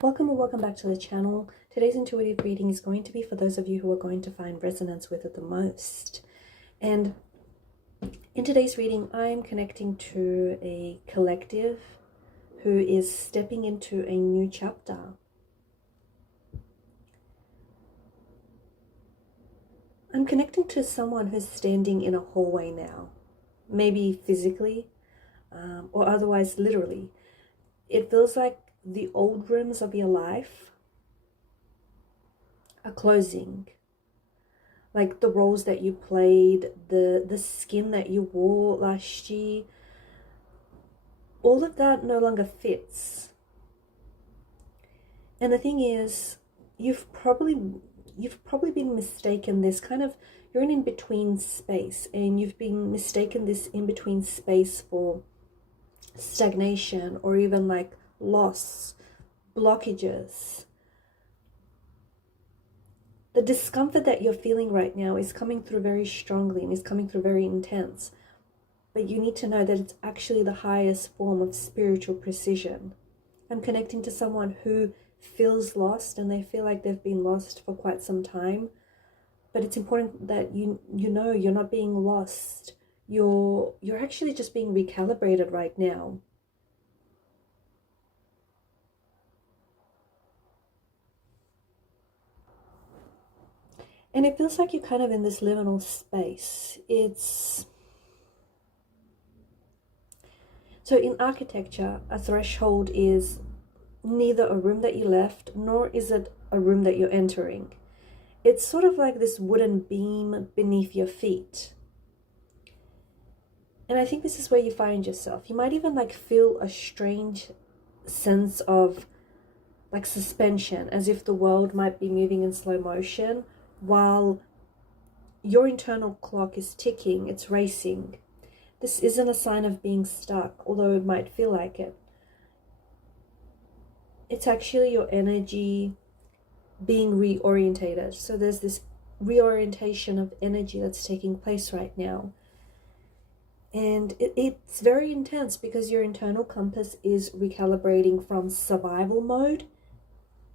Welcome or welcome back to the channel. Today's intuitive reading is going to be for those of you who are going to find resonance with it the most. And in today's reading, I'm connecting to a collective who is stepping into a new chapter. I'm connecting to someone who's standing in a hallway now, maybe physically or otherwise literally. It feels like the old rooms of your life are closing. Like the roles that you played, the skin that you wore last year, all of that no longer fits. And the thing is, you've probably been mistaken. This kind of, you're in between space, and you've been mistaken this in between space for stagnation or even like loss, blockages. The discomfort that you're feeling right now is coming through very strongly and is coming through very intense. But you need to know that it's actually the highest form of spiritual precision. I'm connecting to someone who feels lost, and they feel like they've been lost for quite some time. But it's important that you know you're not being lost. You're actually just being recalibrated right now. And it feels like you're kind of in this liminal space. So in architecture, a threshold is neither a room that you left, nor is it a room that you're entering. It's sort of like this wooden beam beneath your feet. And I think this is where you find yourself. You might even like feel a strange sense of like suspension, as if the world might be moving in slow motion while your internal clock is ticking, it's racing. This isn't a sign of being stuck, although it might feel like it. It's actually your energy being reorientated. So there's this reorientation of energy that's taking place right now. And it's very intense because your internal compass is recalibrating from survival mode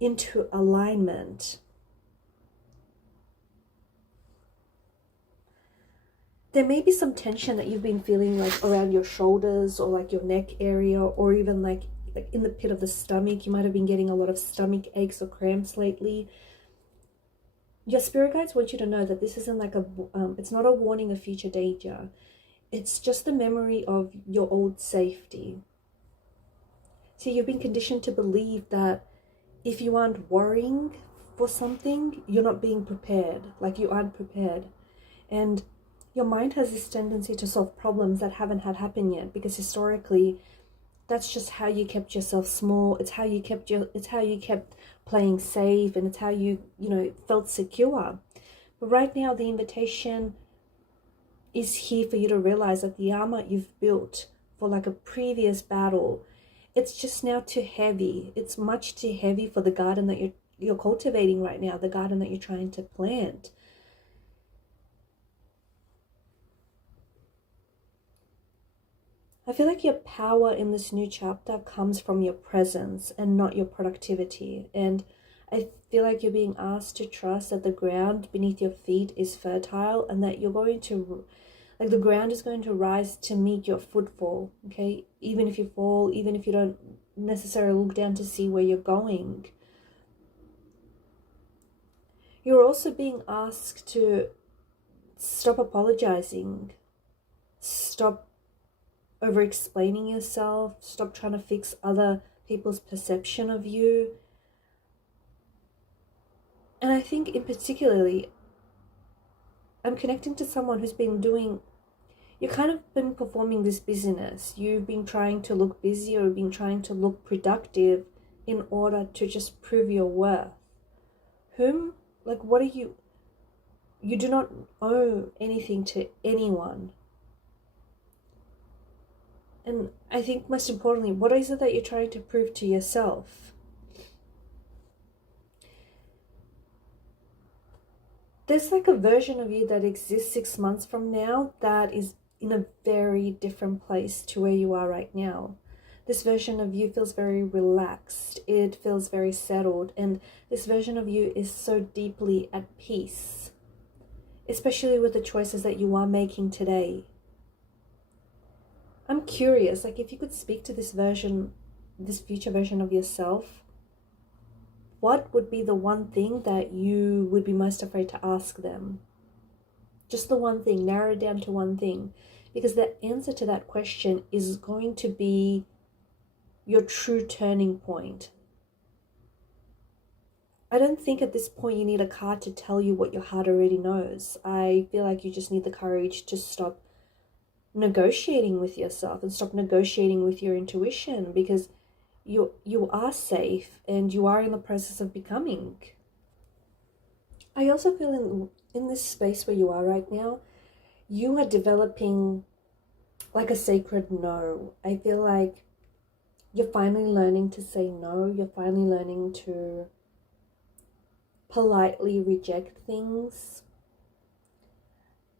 into alignment. There may be some tension that you've been feeling like around your shoulders or like your neck area, or even like in the pit of the stomach. You might have been getting a lot of stomach aches or cramps lately. Your spirit guides want you to know that this isn't like it's not a warning of future danger. It's just the memory of your old safety. So you've been conditioned to believe that if you aren't worrying for something, you're not being prepared, like you aren't prepared. And your mind has this tendency to solve problems that haven't had happen yet, because historically that's just how you kept yourself small. It's how you kept playing safe, and it's how you felt secure. But right now the invitation is here for you to realize that the armor you've built for like a previous battle, it's just now too heavy. It's much too heavy for the garden that you're cultivating right now, the garden that you're trying to plant. I feel like your power in this new chapter comes from your presence and not your productivity. And I feel like you're being asked to trust that the ground beneath your feet is fertile, and that you're going to, like, the ground is going to rise to meet your footfall, okay? Even if you fall, even if you don't necessarily look down to see where you're going. You're also being asked to stop apologizing, stop over-explaining yourself, stop trying to fix other people's perception of you. And I think in particularly, I'm connecting to someone who's been you've kind of been performing this busyness. You've been trying to look busy, or been trying to look productive in order to just prove your worth. What are you? You do not owe anything to anyone. And I think most importantly, what is it that you're trying to prove to yourself? There's like a version of you that exists 6 months from now that is in a very different place to where you are right now. This version of you feels very relaxed. It feels very settled. And this version of you is so deeply at peace, especially with the choices that you are making today. I'm curious, like, if you could speak to this version, this future version of yourself, what would be the one thing that you would be most afraid to ask them? Just the one thing, narrow it down to one thing. Because the answer to that question is going to be your true turning point. I don't think at this point you need a card to tell you what your heart already knows. I feel like you just need the courage to stop negotiating with yourself and stop negotiating with your intuition, because you are safe and you are in the process of becoming. I also feel in this space where you are right now, you are developing like a sacred no. I feel like you're finally learning to say no. You're finally learning to politely reject things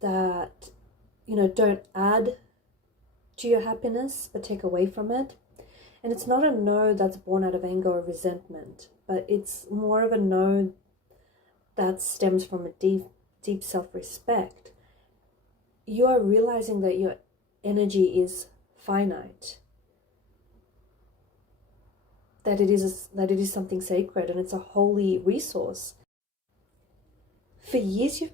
that, don't add to your happiness but take away from it. And it's not a no that's born out of anger or resentment, but it's more of a no that stems from a deep self-respect. You are realizing that your energy is finite, that it is something sacred, and it's a holy resource. For years you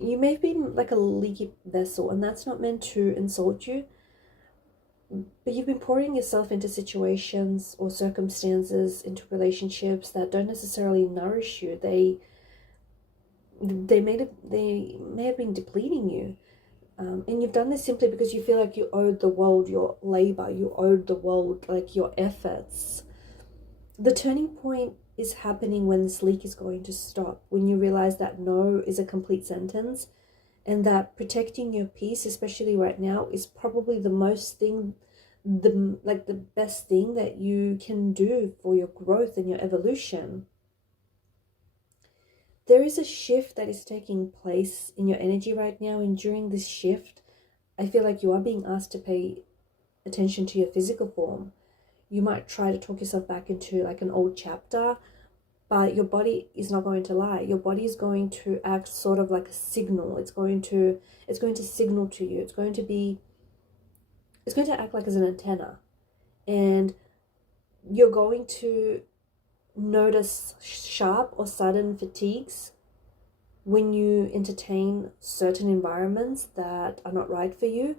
may have been like a leaky vessel, and that's not meant to insult you, but you've been pouring yourself into situations or circumstances, into relationships that don't necessarily nourish you. They may have been depleting you. And you've done this simply because you feel like you owed the world your labor, you owed the world like your efforts. The turning point is happening when this leak is going to stop, when you realize that no is a complete sentence, and that protecting your peace, especially right now, is probably the best thing that you can do for your growth and your evolution. There is a shift that is taking place in your energy right now, and during this shift, I feel like you are being asked to pay attention to your physical form. You might try to talk yourself back into like an old chapter, but your body is not going to lie. Your body is going to act sort of like a signal. It's going to signal to you. It's going to act like as an antenna. And you're going to notice sharp or sudden fatigues when you entertain certain environments that are not right for you.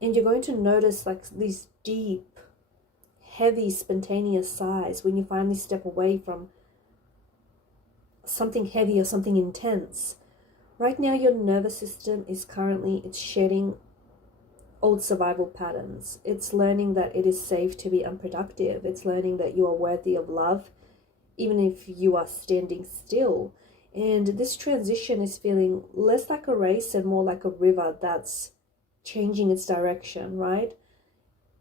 And you're going to notice like these deep, heavy, spontaneous sighs when you finally step away from something heavy or something intense. Right now, your nervous system is it's shedding old survival patterns. It's learning that it is safe to be unproductive. It's learning that you are worthy of love, even if you are standing still. And this transition is feeling less like a race and more like a river that's changing its direction, right?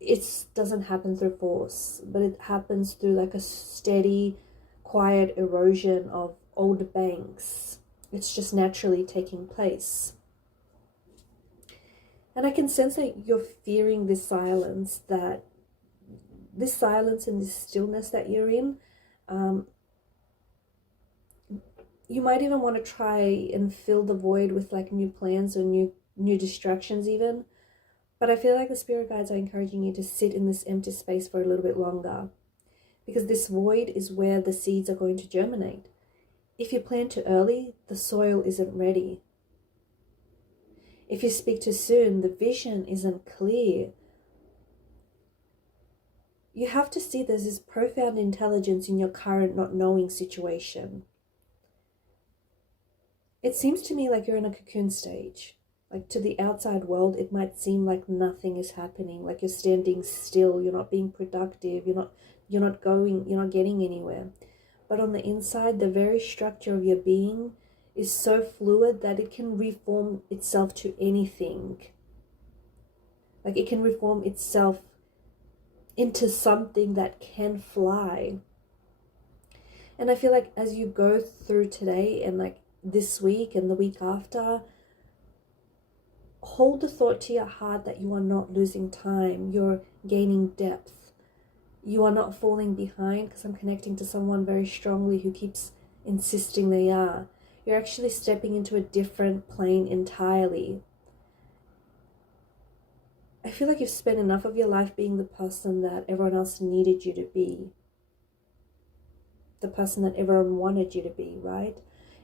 It doesn't happen through force, but it happens through like a steady, quiet erosion of old banks. It's just naturally taking place. And I can sense that you're fearing this silence and this stillness that you're in. You might even want to try and fill the void with like new plans or new distractions even. But I feel like the spirit guides are encouraging you to sit in this empty space for a little bit longer, because this void is where the seeds are going to germinate. If you plant too early, the soil isn't ready. If you speak too soon, the vision isn't clear. You have to see there's this profound intelligence in your current not knowing situation. It seems to me like you're in a cocoon stage. Like to the outside world, it might seem like nothing is happening, like you're standing still, you're not being productive, you're not getting anywhere. But on the inside, the very structure of your being is so fluid that it can reform itself to anything. Like it can reform itself into something that can fly. And I feel like as you go through today and like this week and the week after, hold the thought to your heart that you are not losing time. You're gaining depth. You are not falling behind, because I'm connecting to someone very strongly who keeps insisting they are. You're actually stepping into a different plane entirely. I feel like you've spent enough of your life being the person that everyone else needed you to be. The person that everyone wanted you to be, right?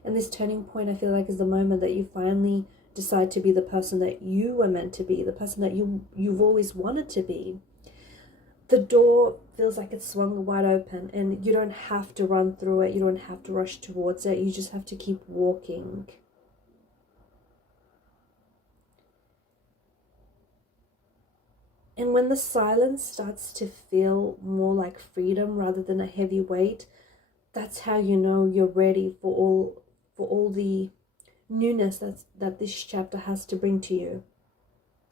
And this turning point, I feel like, is the moment that you finally decide to be the person that you were meant to be, the person that you've always wanted to be. The door feels like it's swung wide open, and you don't have to run through it. You don't have to rush towards it. You just have to keep walking. And when the silence starts to feel more like freedom rather than a heavy weight, that's how you know you're ready for all the newness that this chapter has to bring to you.